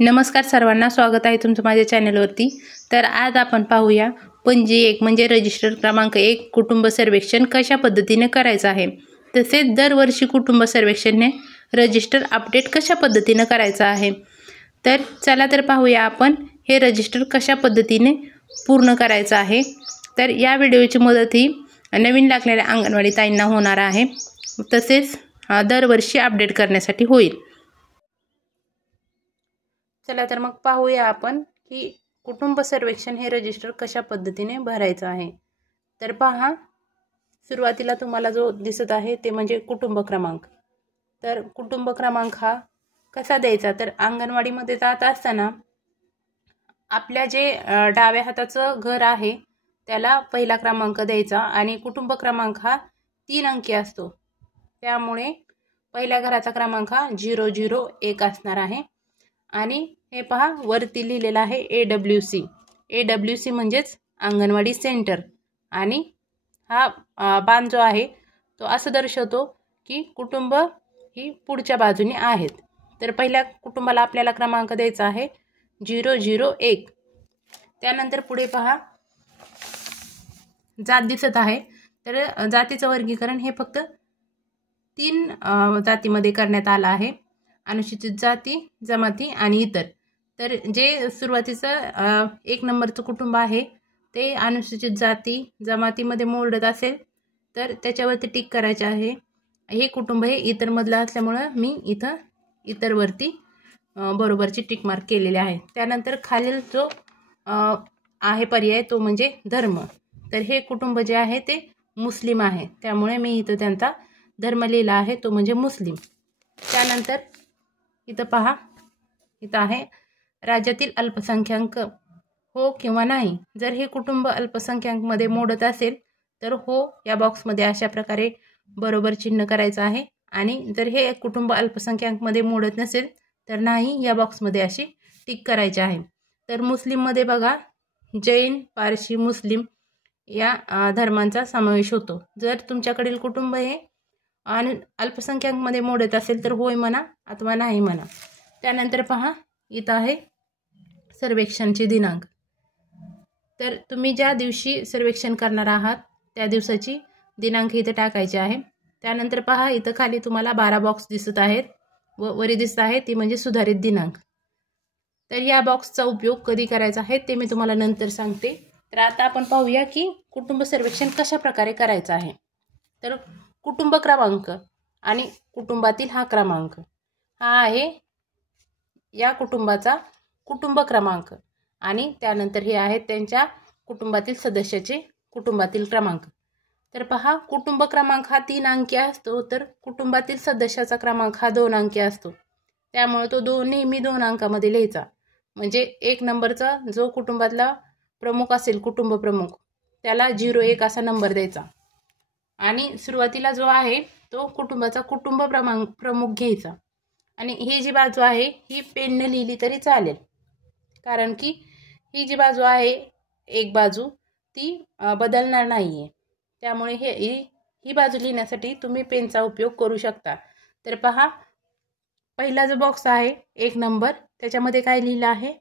नमस्कार सर्वांना, स्वागत आहे तुमचं माझ्या चॅनलवरती। तर आज आपण पाहूया पणजी 1 म्हणजे रजिस्टर क्रमांक 1 कुटुंब सर्वेक्षण कशा पद्धतीने करायचं आहे। तसेच दरवर्षी कुटुंब सर्वेक्षणने रजिस्टर अपडेट कशा पद्धतीने करायचं आहे। तर चला तर पाहूया आपण हे रजिस्टर कशा पद्धतीने पूर्ण करायचं आहे। तर या व्हिडिओची मदत ही नवीन लागलेल्या अंगणवाडी ताईंना होणार आहे, तसेच दरवर्षी अपडेट करण्यासाठी होईल। चला तर मग पाहूया आपण की कुटुंब सर्वेक्षण हे रजिस्टर कशा पद्धतीने भरायचं आहे। तर पहा, सुरुवातीला तुम्हाला जो दिसत आहे ते म्हणजे कुटुंब क्रमांक। तर कुटुंब क्रमांक हा कसा द्यायचा, तर अंगणवाडीमध्ये जात असताना आपल्या जे डाव्या हाताचं घर आहे त्याला पहिला क्रमांक द्यायचा आणि कुटुंब क्रमांक हा 3 अंकी असतो, त्यामुळे पहिल्या घराचा क्रमांक हा 001 असणार आहे। आणि हे पहा, वरती लिहिलेलं आहे AWC। AWC म्हणजेच अंगणवाडी सेंटर, आणि हा बाण जो आहे तो असं दर्शवतो की कुटुंब ही पुढच्या बाजूने आहेत। तर पहिल्या कुटुंबाला आपल्याला क्रमांक द्यायचा आहे 001। त्यानंतर पुढे पहा, जात दिसत आहे। तर जातीचं वर्गीकरण हे फक्त 3 जातीमध्ये करण्यात आलं आहे: अनुसूचित जाती, जमाती आणि इतर। तर जे सुरुवातीचं 1 नंबरचं कुटुंब आहे ते अनुसूचित जाती जमातीमध्ये मोडत असेल तर त्याच्यावरती टिक करायचे आहे। हे कुटुंब हे इतर मधलं असल्यामुळं मी इथं इतरवरती बरोबरची टिक मार्क केलेले आहे। त्यानंतर खालील जो आहे पर्याय तो म्हणजे धर्म। तर हे कुटुंब जे आहे ते मुस्लिम आहे, त्यामुळे मी इथं त्यांचा धर्म लिहिला आहे तो म्हणजे मुस्लिम। त्यानंतर इथं पहा, इथं आहे राज्यातील अल्पसंख्याक हो किंवा नाही। जर हे कुटुंब अल्पसंख्याकमध्ये मोडत असेल तर हो या बॉक्समध्ये अशा प्रकारे बरोबर चिन्ह करायचं आहे, आणि जर हे कुटुंब अल्पसंख्याकमध्ये मोडत नसेल तर नाही या बॉक्समध्ये अशी टिक करायची आहे। तर मुस्लिममध्ये बघा, जैन, पारशी, मुस्लिम या धर्मांचा समावेश होतो। जर तुमच्याकडील कुटुंब हे आणि अल्पसंख्याकमध्ये मोडत असेल तर होय म्हणा अथवा नाही म्हणा। त्यानंतर पहा, इथं आहे सर्वेक्षणचे दिनांक। तर तुम्ही ज्या दिवशी सर्वेक्षण करणार आहात त्या दिवसाची दिनांक इथं टाकायचे आहे। त्यानंतर पहा, इथं खाली तुम्हाला 12 बॉक्स दिसत आहेत व वरी दिसत आहे ती म्हणजे सुधारित दिनांक। तर या बॉक्सचा उपयोग कधी करायचा आहे ते मी तुम्हाला नंतर सांगते। तर आता आपण पाहूया की कुटुंब सर्वेक्षण कशा प्रकारे करायचं आहे। तर कुटुंब क्रमांक आणि कुटुंबातील हा क्रमांक हा आहे या कुटुंबाचा कुटुंब क्रमांक, आणि त्यानंतर हे आहेत त्यांच्या कुटुंबातील सदस्याचे कुटुंबातील क्रमांक। तर पहा, कुटुंब क्रमांक हा 3 अंकी असतो, तर कुटुंबातील सदस्याचा क्रमांक हा 2 अंकी असतो, त्यामुळे तो नेहमी 2 अंकामध्ये लिहायचा। म्हणजे 1 नंबरचा जो कुटुंबातला प्रमुख असेल, कुटुंब प्रमुख, त्याला 01 असा नंबर द्यायचा, आणि सुरुवातीला जो आहे तो कुटुंबाचा कुटुंब प्रमुख घ्यायचा। आणि ही जी बाजू आहे ही पेनने लिहिली तरी चालेल, कारण की ही जी बाजू आहे एक बाजू ती बदलणार नाही आहे, त्यामुळे ही बाजू लिहिण्यासाठी तुम्ही पेनचा उपयोग करू शकता। तर पहा, पहिला जो बॉक्स आहे 1 नंबर, त्याच्यामध्ये काय लिहिलं आहे,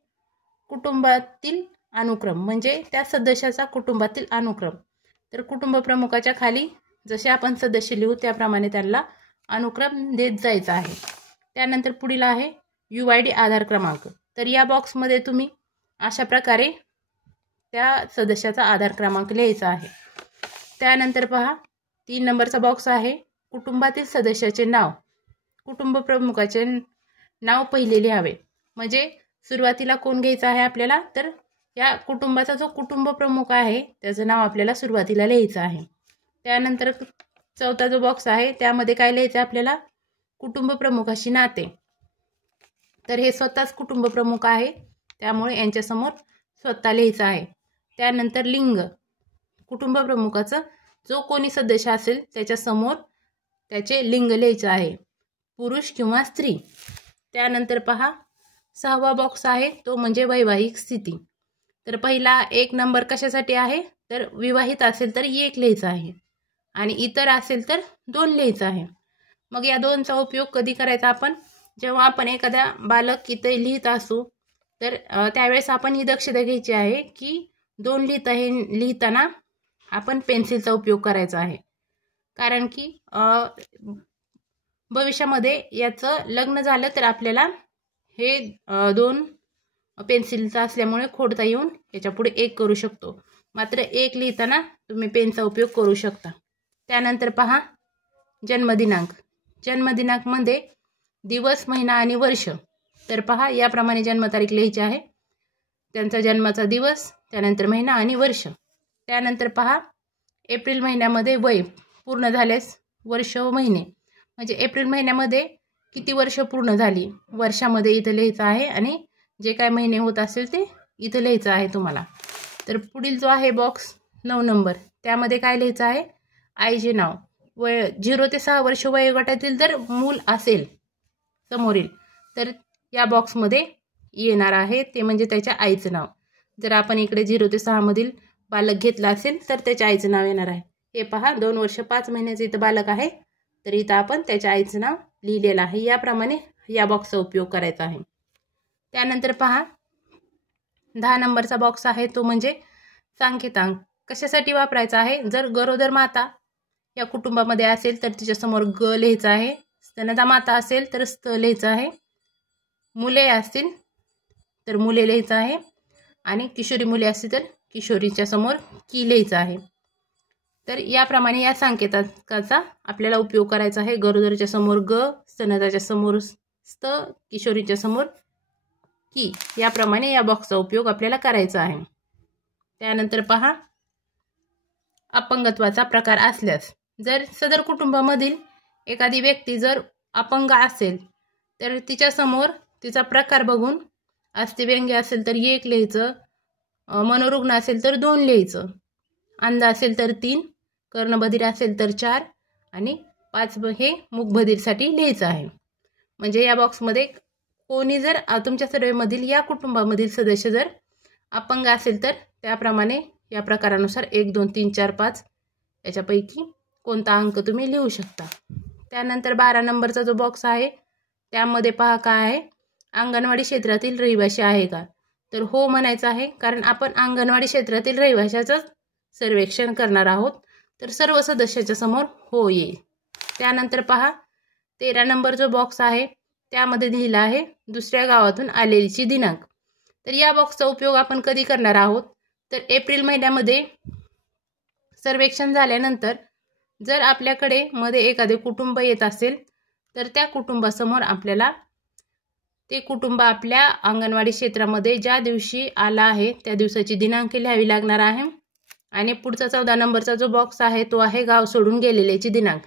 कुटुंबातील अनुक्रम, म्हणजे त्या सदस्याचा कुटुंबातील अनुक्रम। तर कुटुंब प्रमुखाच्या खाली जसे आपण सदस्य लिहू त्याप्रमाणे त्यांना अनुक्रम देत जायचा आहे। त्यानंतर पुढील आहे UID आधार क्रमांक। तर या बॉक्समध्ये तुम्ही अशा प्रकारे त्या सदस्याचा आधार क्रमांक लिहायचा आहे। त्यानंतर पहा, 3 नंबरचा बॉक्स आहे कुटुंबातील सदस्याचे नाव। कुटुंब प्रमुखाचे नाव पहिले लिहावे, म्हणजे सुरुवातीला कोण घ्यायचं आहे आपल्याला, तर या कुटुंबाचा जो कुटुंब प्रमुख आहे त्याचं नाव आपल्याला सुरुवातीला लिहायचं आहे। त्यानंतर चौथा जो बॉक्स आहे त्यामध्ये काय लिहायचं आपल्याला, कुटुंब प्रमुखाशी नाते। तर हे स्वतःच कुटुंब प्रमुख आहे, त्यामुळे यांच्यासमोर स्वतः लिहायचं आहे। त्यानंतर लिंग, कुटुंब प्रमुखाचं जो कोणी सदस्य असेल त्याच्यासमोर त्याचे लिंग लिहायचं आहे, पुरुष किंवा स्त्री। त्यानंतर पहा, 6वा बॉक्स आहे तो म्हणजे वैवाहिक स्थिती। तर पहिला 1 नंबर कशासाठी आहे, तर विवाहित असेल तर 1 लिहायचं आहे, आणि इतर असेल तर 2 लिहायचं आहे। मग या 2चा उपयोग कधी करायचा आपण, जेव्हा आपण एखादा बालक इथे लिहित असू तर त्यावेळेस आपण ही दक्षता घ्यायची आहे की दोन लिहिताना आपण पेन्सिलचा उपयोग करायचा आहे. कारण की भविष्यामध्ये याचं लग्न झालं तर आपल्याला हे दोन पेन्सिलचा असल्यामुळे खोडता येऊन याच्या पुढे एक करू शकतो. मात्र एक लिहिताना तुम्ही पेनचा उपयोग करू शकता. त्यानंतर पहा जन्मदिनांक. जन्मदिनांकमध्ये दिवस, महिना आणि वर्ष. तर पहा याप्रमाणे जन्मतारीख लिहायची आहे. त्यांचा जन्माचा दिवस, त्यानंतर महिना आणि वर्ष. त्यानंतर पहा एप्रिल महिन्यामध्ये वय पूर्ण झाल्यास वर्ष व महिने, म्हणजे एप्रिल महिन्यामध्ये किती वर्ष पूर्ण झाली वर्षामध्ये इथं लिहायचं आहे आणि जे काय महिने होत असेल ते इथं लिहायचं आहे तुम्हाला. तर पुढील जो आहे बॉक्स 9 नंबर, त्यामध्ये काय लिहायचं आहे, आईचे नाव. वय 0 ते 6 वर्ष वयोगटातील जर मूल असेल समोरील तर या बॉक्समध्ये येणार आहे ते म्हणजे त्याच्या आईचं नाव. जर आपण इकडे 0 ते 6 मधील बालक घेतला असेल तर त्याच्या आईचं नाव येणार आहे. हे पहा 2 वर्ष 5 महिन्याचं इथं बालक आहे तर इथं आपण त्याच्या आईचं नाव लिहिलेलं आहे. याप्रमाणे या बॉक्सचा उपयोग करायचा आहे. त्यानंतर पहा 10 नंबरचा बॉक्स आहे तो म्हणजे सांकेतांक. कशासाठी वापरायचा आहे, जर गरोदर माता या कुटुंबामध्ये असेल तर तिच्यासमोर ग लिहायचं आहे. स्तनदा माता असेल तर स्त लिहायचं आहे. मुले असतील तर मुले लिहायचं आहे आणि किशोरी मुले असतील तर किशोरीच्या समोर की लिहायचं आहे. तर याप्रमाणे या संकेतांकाचा आपल्याला उपयोग करायचा आहे. गरोदरच्या समोर ग, स्तनदाच्या समोर स्त, किशोरीच्या समोर की. याप्रमाणे या बॉक्सचा उपयोग आपल्याला करायचा आहे. त्यानंतर पहा अपंगत्वाचा प्रकार असल्यास. जर सदर कुटुंबामधील एखादी व्यक्ती जर अपंग असेल तर तिच्यासमोर तिचा प्रकार बघून अस्थिव्यंग्य असेल तर 1 लिहायचं, मनोरुग्ण असेल तर 2 लिहायचं, अंध असेल तर 3, कर्णबधीर असेल तर 4 आणि 5 हे मूकबधीरसाठी लिहायचं आहे. म्हणजे या बॉक्समध्ये कोणी जर तुमच्या सर्वेमधील या कुटुंबामधील सदस्य जर अपंग असेल तर त्याप्रमाणे या प्रकारानुसार 1, 2, 3, 4, 5 याच्यापैकी कोणता अंक तुम्ही लिहू शकता. त्यानंतर 12 नंबरचा जो बॉक्स आहे त्यामध्ये पहा काय आहे, अंगणवाडी क्षेत्रातील रहिवासी आहे का. तर हो म्हणायचं आहे, कारण आपण अंगणवाडी क्षेत्रातील रहिवाशाचं सर्वेक्षण करणार आहोत. तर सर्व सदस्याच्या समोर हो येईल. त्यानंतर पहा 13 नंबर जो बॉक्स आहे त्यामध्ये लिहिलं आहे दुसऱ्या गावातून आलेलीची दिनांक. तर या बॉक्सचा उपयोग आपण कधी करणार आहोत, तर एप्रिल महिन्यामध्ये सर्वेक्षण झाल्यानंतर जर आपल्याकडे मध्ये एखादे कुटुंब येत असेल तर त्या कुटुंबासमोर आपल्याला ते कुटुंब आपल्या अंगणवाडी क्षेत्रामध्ये ज्या दिवशी आला आहे त्या दिवसाची दिनांक लिहावी लागणार आहे. आणि पुढचा 14 नंबरचा जो बॉक्स आहे तो आहे गाव सोडून गेलेल्याची दिनांक.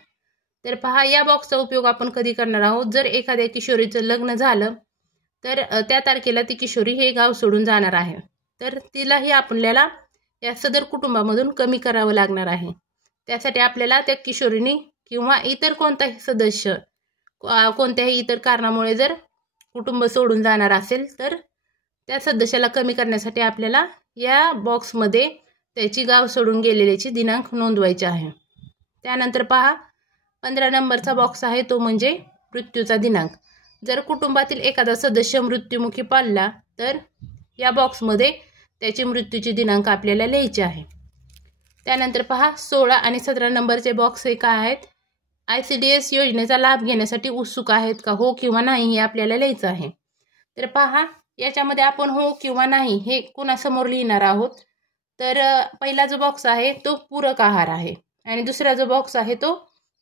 तर पहा या बॉक्सचा उपयोग आपण कधी करणार आहोत, जर एखाद्या किशोरीचं लग्न झालं तर त्या तारखेला ती किशोरी हे गाव सोडून जाणार आहे तर तिलाही आपल्याला या सदर कुटुंबामधून कमी करावं लागणार आहे. त्यासाठी आपल्याला त्या किशोरीने किंवा इतर कोणताही सदस्य कोणत्याही इतर कारणामुळे जर कुटुंब सोडून जाणार असेल तर त्या सदस्याला कमी करण्यासाठी आपल्याला या बॉक्समध्ये त्याची गाव सोडून गेलेल्याची दिनांक नोंदवायची आहे. त्यानंतर पहा 15 नंबरचा बॉक्स आहे तो म्हणजे मृत्यूचा दिनांक. जर कुटुंबातील एखादा सदस्य मृत्युमुखी पडला तर या बॉक्समध्ये त्याची मृत्यूची दिनांक आपल्याला लिहायची आहे. त्यानंतर पहा 16 आणि 17 नंबरचे बॉक्स हे काय आहेत, ICDS योजनेचा लाभ घेण्यासाठी उत्सुक आहेत का, हो किंवा नाही हे आपल्याला लिहायचं आहे. तर पहा याच्यामध्ये आपण हो किंवा नाही हे कोणासमोर लिहिणार आहोत. तर पहिला जो बॉक्स आहे तो पूरक आहार आहे आणि दुसरा जो बॉक्स आहे तो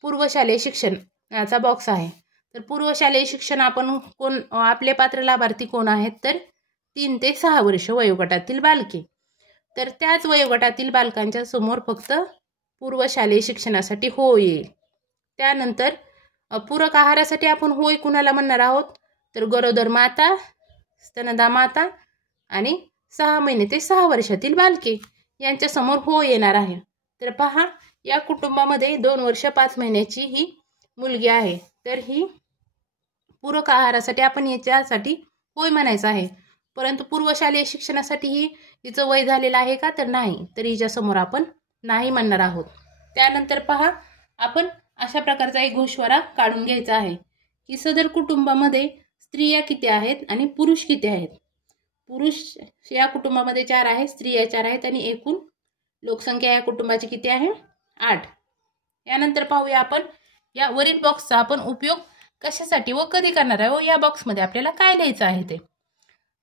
पूर्वशालेय शिक्षणाचा बॉक्स आहे. तर पूर्वशालेय शिक्षण आपण कोण आपले पात्र लाभार्थी कोण आहेत, तर 3 ते 6 वर्ष वयोगटातील बालके. तर त्याच वयोगटातील बालकांच्या समोर फक्त पूर्वशालेय शिक्षणासाठी हो येईल. त्यानंतर पूरक आहारासाठी आपण होय कुणाला म्हणणार आहोत, तर गरोदर माता, स्तनदा माता आणि 6 महिने ते 6 वर्षातील बालके यांच्या समोर हो येणार आहे. तर पहा या कुटुंबामध्ये 2 वर्ष 5 महिन्याची ही मुलगी आहे तर ही पूरक आहारासाठी आपण याच्यासाठी होय म्हणायचं आहे. परंतु पूर्वशालेय शिक्षणासाठी हिचं वय झालेलं आहे का, तर नाही, तर हिच्यासमोर आपण नाही म्हणणार आहोत. त्यानंतर पहा आपण अशा प्रकारचा एक गोषवारा काढून घ्यायचा आहे की सदर कुटुंबामध्ये स्त्रिया किती आहेत आणि पुरुष किती आहेत. पुरुष या कुटुंबामध्ये 4 आहेत, स्त्रिया 4 आहेत आणि एकूण लोकसंख्या या कुटुंबाची किती आहे 8. यानंतर पाहूया आपण या वरील बॉक्सचा आपण उपयोग कशासाठी व कधी करणार आहे व या बॉक्समध्ये आपल्याला काय लिहायचं आहे ते.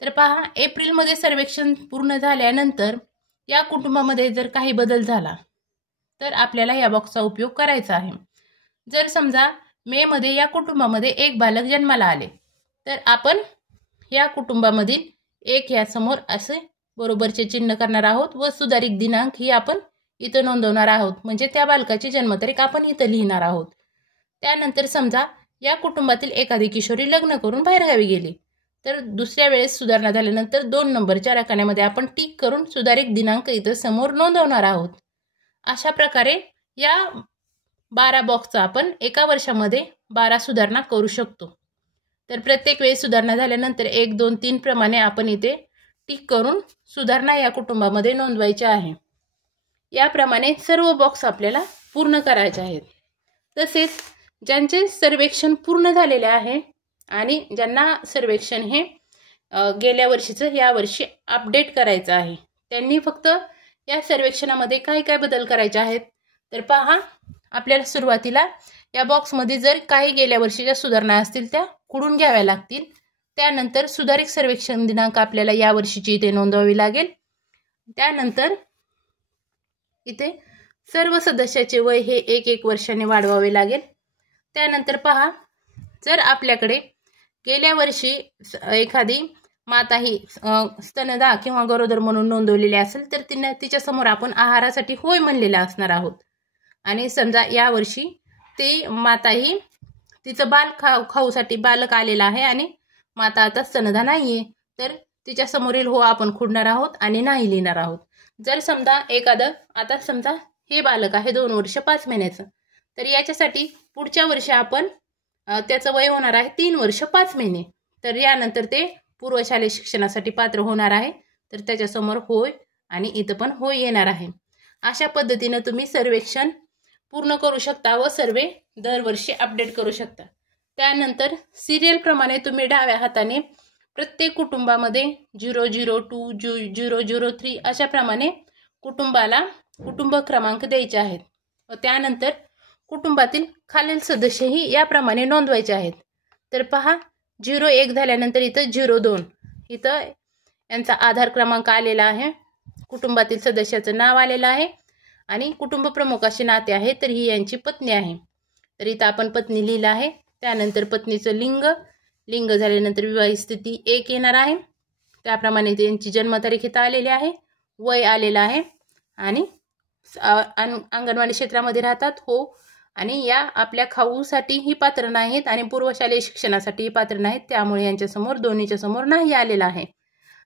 तर पहा, एप्रिलमध्ये सर्वेक्षण पूर्ण झाल्यानंतर या कुटुंबामध्ये जर काही बदल झाला तर आपल्याला या बॉक्सचा उपयोग करायचा आहे. जर समजा मे मध्ये या कुटुंबामध्ये एक बालक जन्माला आले तर आपण या कुटुंबामधील 1 यासमोर असे बरोबरचे चिन्ह करणार आहोत व सुधारित दिनांक ही आपण इथं नोंदवणार आहोत. म्हणजे त्या बालकाची जन्मतारीख आपण इथं लिहिणार आहोत. त्यानंतर समजा या कुटुंबातील एखादी किशोरी लग्न करून बाहेरगावी गेली तर दुसऱ्या वेळेस सुधारणा झाल्यानंतर 2 नंबरच्या रकान्यामध्ये आपण टिक करून सुधारित दिनांक इथं समोर नोंदवणार आहोत. अशा प्रकारे या 12 बॉक्सचा आपण एका वर्षामध्ये 12 सुधारणा करू शकतो. तर प्रत्येक वेळेस सुधारणा झाल्यानंतर 1, 2, 3 प्रमाणे आपण इथे टिक करून सुधारणा या कुटुंबामध्ये नोंदवायच्या आहे. याप्रमाणे सर्व बॉक्स आपल्याला पूर्ण करायचे आहेत. तसेच ज्यांचे सर्वेक्षण पूर्ण झालेले आहे आणि ज्यांना सर्वेक्षण हे गेल्या वर्षीचं या वर्षी अपडेट करायचं आहे त्यांनी फक्त या सर्वेक्षणामध्ये काय काय बदल करायचे आहेत. तर पहा, आपल्याला सुरुवातीला या बॉक्समध्ये जर काही गेल्या वर्षीच्या सुधारणा असतील त्या खुडून घ्याव्या लागतील. त्यानंतर सुधारित सर्वेक्षण दिनांक आपल्याला या वर्षीची इथे नोंदवावी लागेल. त्यानंतर इथे सर्व सदस्याचे वय हे 1 वर्षाने वाढवावे लागेल. त्यानंतर पहा, जर आपल्याकडे गेल्या वर्षी एखादी माता ही स्तनदा किंवा गरोदर म्हणून नोंदवलेली असेल तर तिच्यासमोर आपण आहारासाठी होय म्हणलेला असणार आहोत. आणि समजा यावर्षी ती माता ही तिचं खाऊसाठी बालक आलेला आहे आणि माता आता स्तनदा नाही आहे तर तिच्यासमोरील हो आपण खुडणार आहोत आणि नाही लिहिणार आहोत. जर समजा आता समजा हे बालक आहे 2 वर्ष 5 महिन्याचं तर याच्यासाठी पुढच्या वर्षी आपण त्याचं वय होणार आहे 3 वर्ष 5 महिने. तर यानंतर ते पूर्वशालेय शिक्षणासाठी पात्र होणार आहे तर त्याच्यासमोर होय आणि इथं पण होय येणार आहे. अशा पद्धतीनं तुम्ही सर्वेक्षण पूर्ण करू शकता व सर्वे दरवर्षी अपडेट करू शकता. त्यानंतर सिरियल प्रमाणे तुम्ही डाव्या हाताने प्रत्येक कुटुंबामध्ये 002 003 अशा प्रमाणे कुटुंबाला कुटुंब क्रमांक द्यायचे आहेत व त्यानंतर कुटुंबातील खालील सदस्यही याप्रमाणे नोंदवायचे आहेत. तर पहा, 01 झाल्यानंतर इथं 02 इथं यांचा आधार क्रमांक आलेला आहे, कुटुंबातील सदस्याचं नाव आलेलं आहे आणि कुटुंब प्रमुखाचे नाते आहे तर ही यांची पत्नी आहे. तर इथं आपण पत्नी लिहिलं आहे. त्यानंतर पत्नीचं लिंग झाल्यानंतर विवाहित स्थिती 1 येणार आहे. त्याप्रमाणे त्यांची जन्मतारीख इथं आलेली आहे, वय आलेलं आहे आणि अंगणवाडी क्षेत्रामध्ये राहतात हो. आणि या आपल्या खाऊसाठीही पात्र नाहीत आणि पूर्वशालेय शिक्षणासाठीही पात्र नाहीत त्यामुळे यांच्यासमोर दोन्हीच्या समोर नाही आलेला आहे.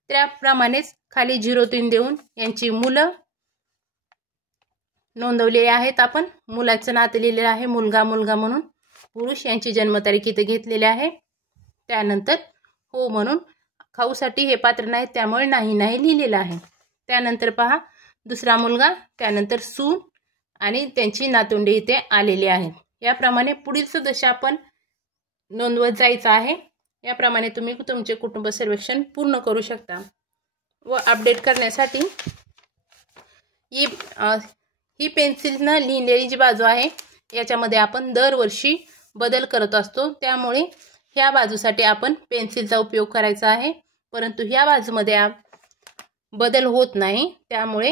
त्याप्रमाणेच खाली 03 देऊन यांची मुलं नोंदवलेली आहेत. आपण मुलाचं नातं लिहिलेलं आहे, मुलगा म्हणून. पुरुष यांची जन्मतारीख इथे घेतलेली आहे. त्यानंतर हो म्हणून खाऊसाठी हे पात्र नाहीत त्यामुळे नाही लिहिलेलं आहे. त्यानंतर पहा, दुसरा मुलगा, त्यानंतर सून आणि त्यांची नातवंडे इथे आलेली आहेत. याप्रमाणे पुढील सदस्य आपण नोंदवत जायचं आहे. याप्रमाणे तुम्ही तुमचे कुटुंब सर्वेक्षण पूर्ण करू शकता. व अपडेट करण्यासाठी ही पेन्सिलनं लिहिलेली जी बाजू आहे याच्यामध्ये आपण दरवर्षी बदल करत असतो त्यामुळे ह्या बाजूसाठी आपण पेन्सिलचा उपयोग करायचा आहे. परंतु ह्या बाजूमध्ये बदल होत नाही त्यामुळे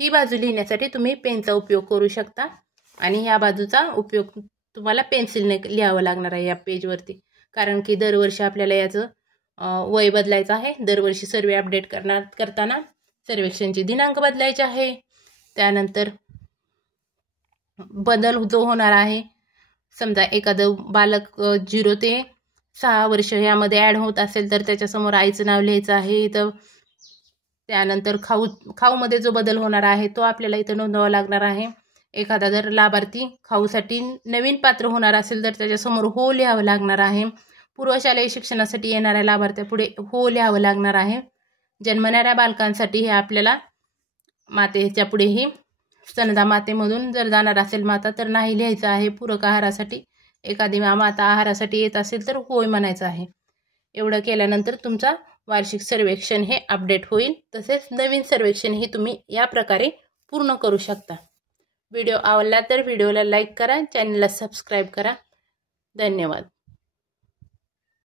ही बाजू लिहिण्यासाठी तुम्ही पेनचा उपयोग करू शकता आणि ह्या बाजूचा उपयोग तुम्हाला पेन्सिलने लिहावं लागणार आहे या पेजवरती. कारण की दरवर्षी आपल्याला याचं वय बदलायचं आहे. दरवर्षी सर्वे अपडेट करताना सर्वेक्षणचे दिनांक बदलायचे आहे. त्यानंतर बदल जो होणार आहे, समजा एखादं बालक 0 ते 6 वर्ष यामध्ये ॲड होत असेल तर त्याच्यासमोर आईचं नाव लिहायचं आहे इथं. त्यानंतर खाऊमध्ये जो बदल होणार आहे तो आपल्याला इथं नोंदवावा लागणार आहे. एखादा जर लाभार्थी खाऊसाठी नवीन पात्र होणार असेल तर त्याच्यासमोर हो लिहावं लागणार आहे. पूर्वशालेय शिक्षणासाठी येणाऱ्या लाभार्थ्यापुढे हो लिहावं लागणार आहे. जन्मणाऱ्या बालकांसाठी हे आपल्याला मातेच्या पुढेही स्तनदा मातेमधून जर जाणार असेल माता तर नाही लिहायचं आहे. पूरक आहारासाठी एखादी माता आहारासाठी येत असेल तर होय म्हणायचं आहे. एवढं केल्यानंतर तुमचा वार्षिक सर्वेक्षण हे अपडेट होईल. तसेच नवीन सर्वेक्षणही तुम्ही या प्रकारे पूर्ण करू शकता. व्हिडिओ आवडला तर व्हिडिओला लाईक करा, चॅनलला सबस्क्राईब करा. धन्यवाद.